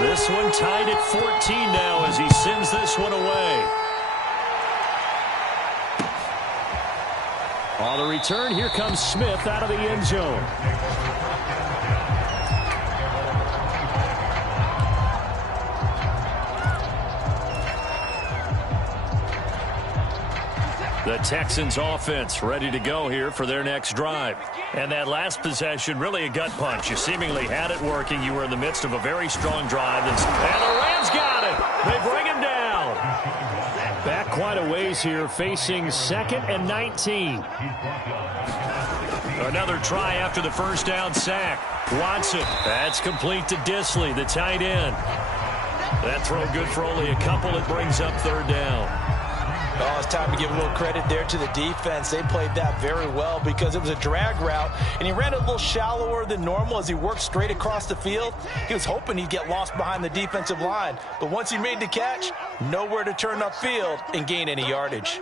This one tied at 14 now as he sends this one away. On the return, here comes Smith out of the end zone. The Texans offense ready to go here for their next drive. And that last possession, really a gut punch. You seemingly had it working. You were in the midst of a very strong drive. And the Rams got it. They bring him down. Back quite a ways here, facing 2nd and 19. Another try after the first down sack. Watson, that's complete to Disley, the tight end. That throw good for only a couple. It brings up 3rd down. Oh, it's time to give a little credit there to the defense. They played that very well because it was a drag route, and he ran it a little shallower than normal as he worked straight across the field. He was hoping he'd get lost behind the defensive line, but once he made the catch, nowhere to turn upfield and gain any yardage.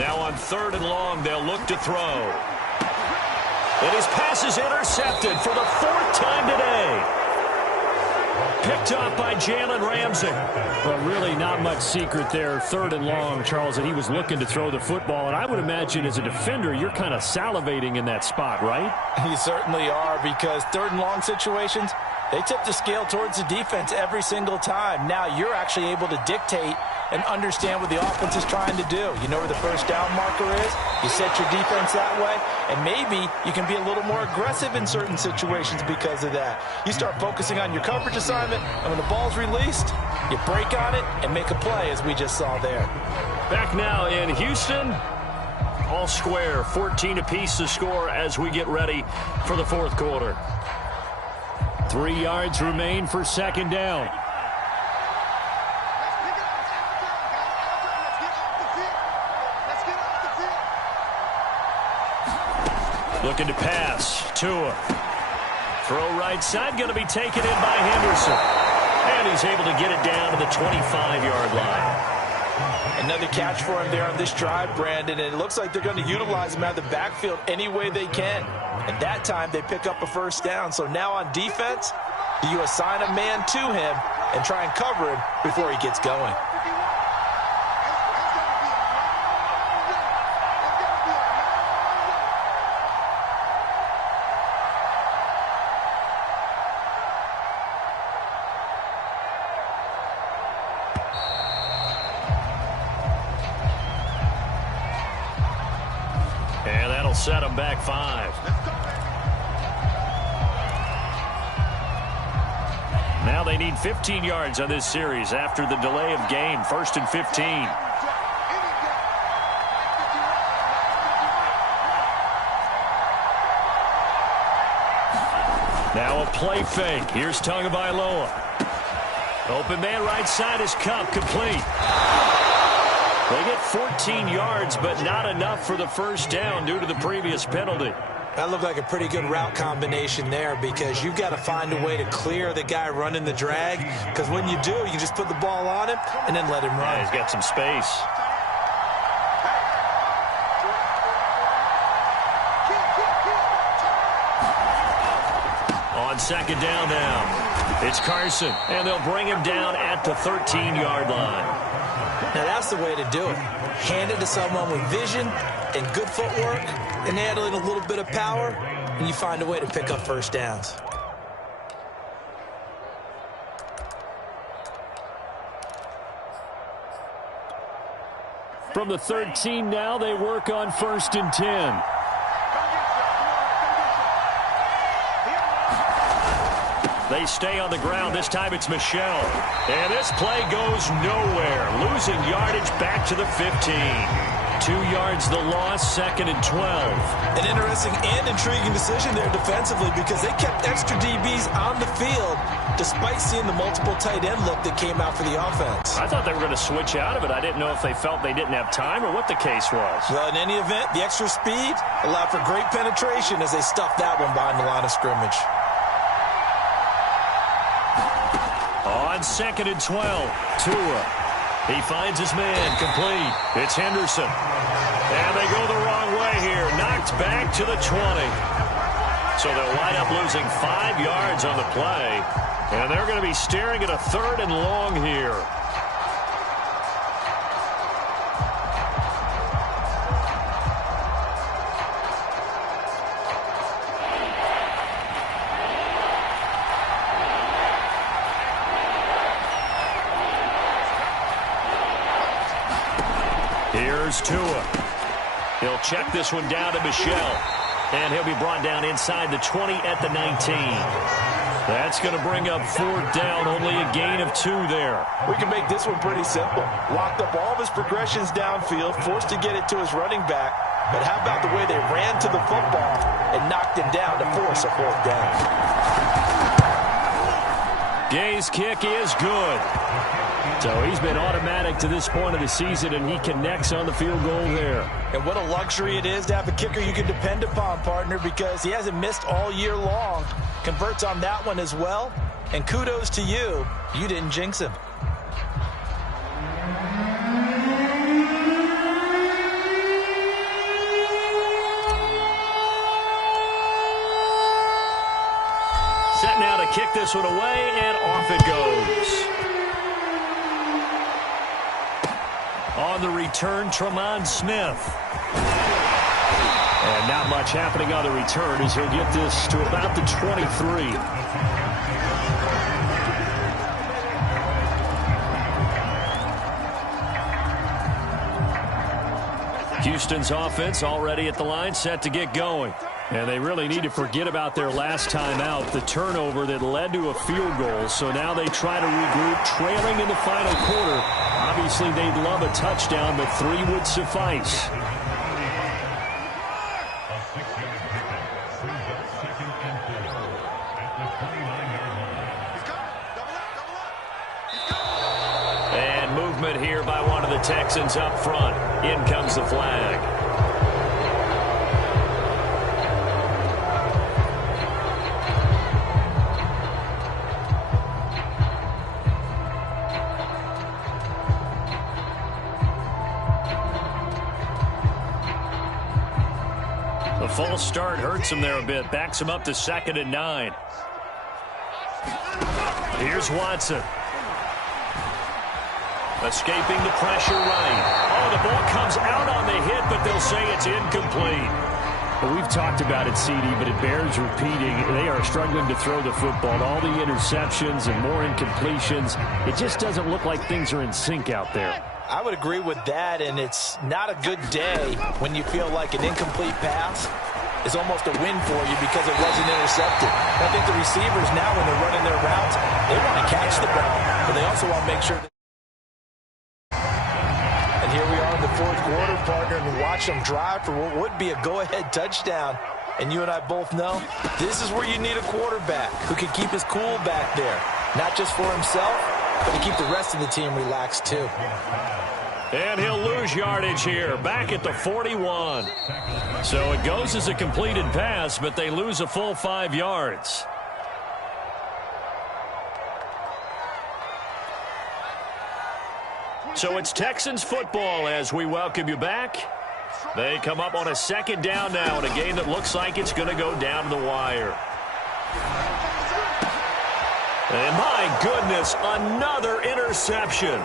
Now on 3rd and long, they'll look to throw. And his pass is intercepted for the 4th time today. Picked off by Jalen Ramsey. But really not much secret there. 3rd and long, Charles, that he was looking to throw the football. And I would imagine as a defender, you're kind of salivating in that spot, right? You certainly are, because 3rd and long situations, they tip the scale towards the defense every single time. Now you're actually able to dictate and understand what the offense is trying to do. You know where the first down marker is. You set your defense that way, and maybe you can be a little more aggressive in certain situations because of that. You start focusing on your coverage assignment, and when the ball's released, you break on it and make a play, as we just saw there. Back now in Houston. All square, 14 apiece to score as we get ready for the 4th quarter. 3 yards remain for 2nd down. Looking to pass. Tua. Throw right side, going to be taken in by Henderson. And he's able to get it down to the 25-yard line. Another catch for him there on this drive, Brandon, and it looks like they're going to utilize him out of the backfield any way they can. And that time they pick up a 1st down. So now on defense, do you assign a man to him and try and cover him before he gets going? And that'll set him back 5. Now they need 15 yards on this series after the delay of game. 1st and 15. Now a play fake. Here's Tagovailoa. Open man right side is Cup, complete. They get 14 yards, but not enough for the 1st down due to the previous penalty. That looked like a pretty good route combination there, because you've got to find a way to clear the guy running the drag, because when you do, you just put the ball on him and then let him run. Yeah, he's got some space. On 2nd down now, it's Carson, and they'll bring him down at the 13-yard line. Now that's the way to do it. Hand it to someone with vision and good footwork, and add in a little bit of power, and you find a way to pick up 1st downs. From the 13 now, they work on 1st and 10. They stay on the ground. This time it's Michel. And this play goes nowhere. Losing yardage back to the 15. 2 yards the loss, 2nd and 12. An interesting and intriguing decision there defensively, because they kept extra DBs on the field despite seeing the multiple tight end look that came out for the offense. I thought they were going to switch out of it. I didn't know if they felt they didn't have time or what the case was. Well, in any event, the extra speed allowed for great penetration as they stuffed that one behind the line of scrimmage. On 2nd and 12, Tua. He finds his man, complete. It's Henderson. And they go the wrong way here. Knocked back to the 20. So they'll wind up losing 5 yards on the play. And they're going to be staring at a 3rd and long here. Here's Tua. He'll check this one down to Michelle. And he'll be brought down inside the 20 at the 19. That's going to bring up 4th down, only a gain of 2 there. We can make this one pretty simple. Locked up all of his progressions downfield, forced to get it to his running back. But how about the way they ran to the football and knocked him down to force a 4th down? Gay's kick is good. So he's been automatic to this point of the season, and he connects on the field goal there. And what a luxury it is to have a kicker you can depend upon, partner, because he hasn't missed all year long. Converts on that one as well. And kudos to you. You didn't jinx him. Set now to kick this one away, and off it goes. On the return, Tremont Smith. And not much happening on the return as he'll get this to about the 23. Houston's offense already at the line, set to get going. And they really need to forget about their last time out, the turnover that led to a field goal. So now they try to regroup, trailing in the final quarter. Obviously, they'd love a touchdown, but 3 would suffice. And movement here by one of the Texans up front. In comes the flag. The false start hurts him there a bit. Backs him up to 2nd and 9. Here's Watson. Escaping the pressure right. Oh, the ball comes out on the hit, but they'll say it's incomplete. Well, we've talked about it, CD, but it bears repeating. They are struggling to throw the football. All the interceptions and more incompletions. It just doesn't look like things are in sync out there. I would agree with that, and it's not a good day when you feel like an incomplete pass is almost a win for you because it wasn't intercepted. I think the receivers now, when they're running their routes, they want to catch the ball, but they also want to make sure that. And here we are in the 4th quarter, partner, and watch them drive for what would be a go-ahead touchdown. And you and I both know this is where you need a quarterback who can keep his cool back there, not just for himself, but to keep the rest of the team relaxed too. And he'll lose yardage here, back at the 41. So it goes as a completed pass, but they lose a full 5 yards. So it's Texans football as we welcome you back. They come up on a 2nd down now in a game that looks like it's going to go down to the wire. And my goodness, another interception.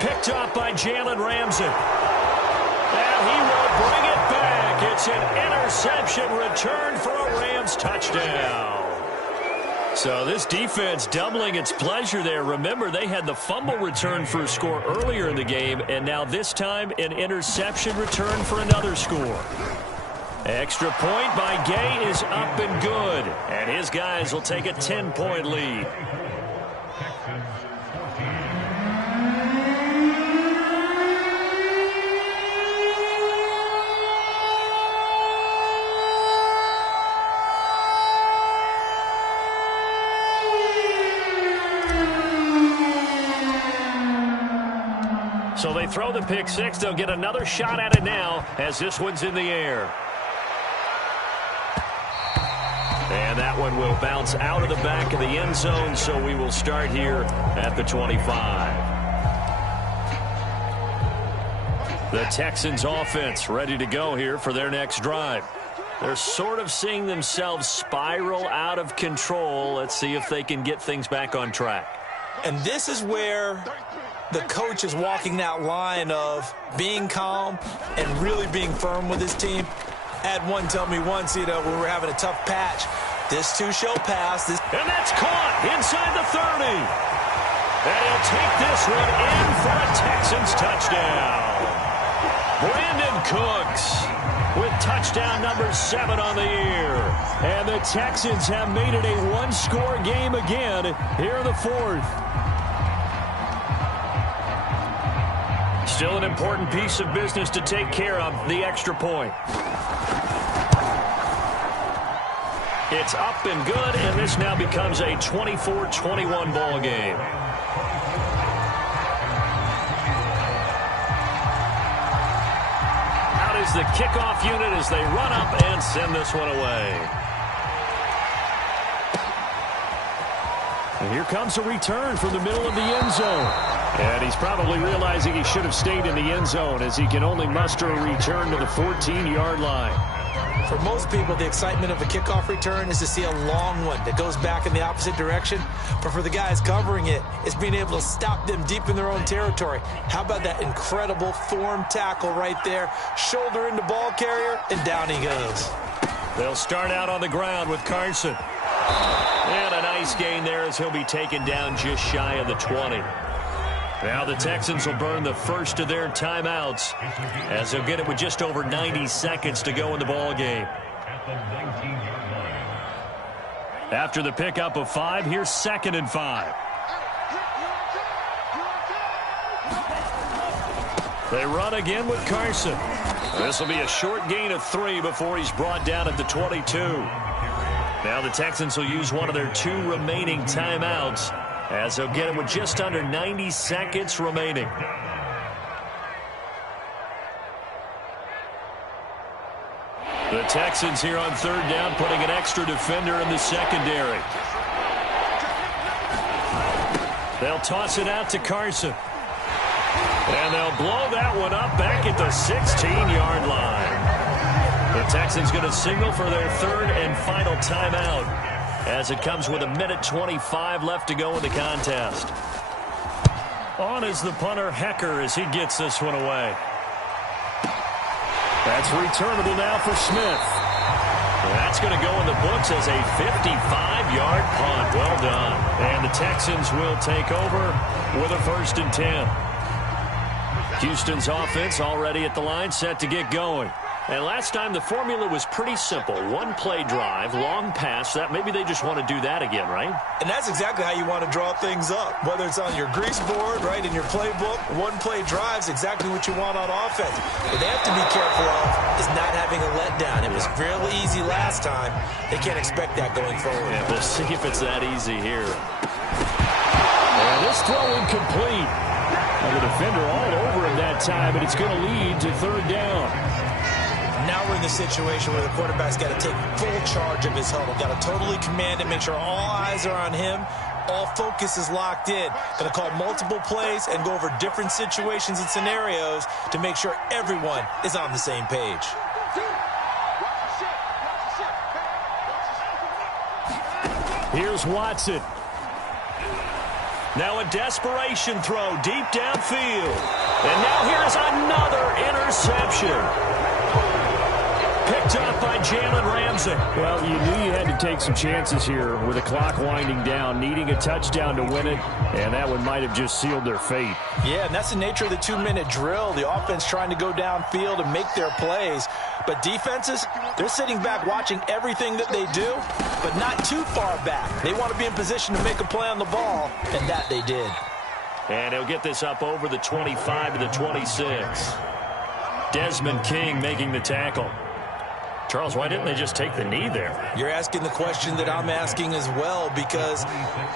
Picked up by Jalen Ramsey. And he will bring it back. It's an interception return for a Rams touchdown. So this defense doubling its pleasure there. Remember, they had the fumble return for a score earlier in the game, and now this time an interception return for another score. Extra point by Gay is up and good, and his guys will take a 10-point lead. So they throw the pick six. They'll get another shot at it now as this one's in the air. And that one will bounce out of the back of the end zone, so we will start here at the 25. The Texans offense ready to go here for their next drive. They're sort of seeing themselves spiral out of control. Let's see if they can get things back on track. And this is where the coach is walking that line of being calm and really being firm with his team. I had one tell me once, when we were having a tough patch, this too shall pass. And that's caught inside the 30. And he'll take this one in for a Texans touchdown. Brandon Cooks with touchdown number 7 on the year. And the Texans have made it a one-score game again here in the 4th. Still an important piece of business to take care of, the extra point. It's up and good, and this now becomes a 24-21 ball game. Out is the kickoff unit as they run up and send this one away. And here comes a return from the middle of the end zone. And he's probably realizing he should have stayed in the end zone as he can only muster a return to the 14-yard line. For most people, the excitement of a kickoff return is to see a long one that goes back in the opposite direction. But for the guys covering it, it's being able to stop them deep in their own territory. How about that incredible form tackle right there? Shoulder into ball carrier, and down he goes. They'll start out on the ground with Carson. And a nice gain there as he'll be taken down just shy of the 20. Now the Texans will burn the first of their timeouts as they'll get it with just over 90 seconds to go in the ball game. After the pickup of 5, here's 2nd and 5. They run again with Carson. This will be a short gain of 3 before he's brought down at the 22. Now the Texans will use one of their 2 remaining timeouts as they'll get it with just under 90 seconds remaining. The Texans here on 3rd down, putting an extra defender in the secondary. They'll toss it out to Carson. And they'll blow that one up back at the 16-yard line. The Texans going to signal for their 3rd and final timeout, as it comes with 1:25 left to go in the contest. On is the punter, Hecker, as he gets this one away. That's returnable now for Smith. That's going to go in the books as a 55-yard punt. Well done. And the Texans will take over with a 1st and 10. Houston's offense already at the line, set to get going. And last time the formula was pretty simple. 1-play drive, long pass. That maybe they just want to do that again, right? And that's exactly how you want to draw things up. Whether it's on your grease board, right, in your playbook, 1-play drive's exactly what you want on offense. What they have to be careful of is not having a letdown. It was fairly easy last time. They can't expect that going forward. Yeah, we'll see if it's that easy here. And this throw incomplete. And the defender all over him that time, and it's going to lead to 3rd down. Now we're in the situation where the quarterback's got to take full charge of his huddle. Got to totally command it, make sure all eyes are on him. All focus is locked in. Going to call multiple plays and go over different situations and scenarios to make sure everyone is on the same page. Here's Watson. Now a desperation throw deep downfield. And now here's another interception. Picked up by Jalen Ramsey. Well, you knew you had to take some chances here with the clock winding down, needing a touchdown to win it, and that one might have just sealed their fate. Yeah, and that's the nature of the 2-minute drill. The offense trying to go downfield and make their plays. But defenses, they're sitting back watching everything that they do, but not too far back. They want to be in position to make a play on the ball, and that they did. And he'll get this up over the 25 to the 26. Desmond King making the tackle. Charles, why didn't they just take the knee there? You're asking the question that I'm asking as well, because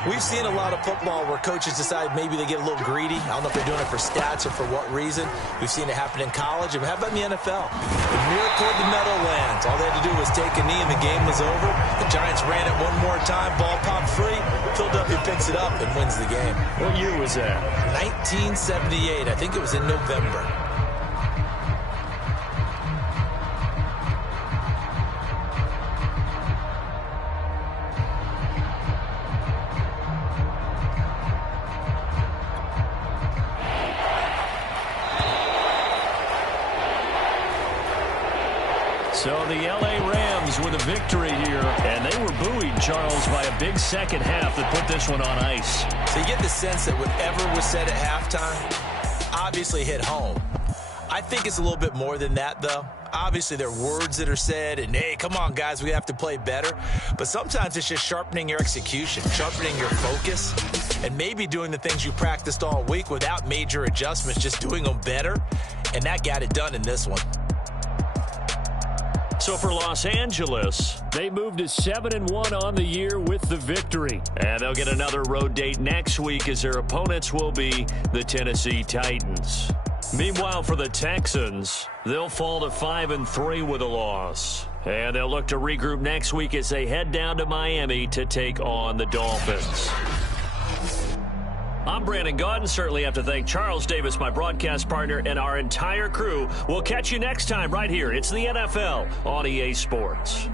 we've seen a lot of football where coaches decide maybe they get a little greedy. I don't know if they're doing it for stats or for what reason. We've seen it happen in college. And how about in the NFL? The miracle of the Meadowlands. All they had to do was take a knee and the game was over. The Giants ran it one more time. Ball popped free. Philadelphia picks it up and wins the game. What year was that? 1978. I think it was in November. So the L.A. Rams with a victory here, and they were buoyed, Charles, by a big second half that put this one on ice. So you get the sense that whatever was said at halftime obviously hit home. I think it's a little bit more than that, though. Obviously, there are words that are said, and, hey, come on, guys, we have to play better. But sometimes it's just sharpening your execution, sharpening your focus, and maybe doing the things you practiced all week without major adjustments, just doing them better. And that got it done in this one. So for Los Angeles, they moved to 7-1 on the year with the victory. And they'll get another road date next week as their opponents will be the Tennessee Titans. Meanwhile, for the Texans, they'll fall to 5-3 with a loss. And they'll look to regroup next week as they head down to Miami to take on the Dolphins. I'm Brandon Gaudin. Certainly have to thank Charles Davis, my broadcast partner, and our entire crew. We'll catch you next time right here. It's the NFL on EA Sports.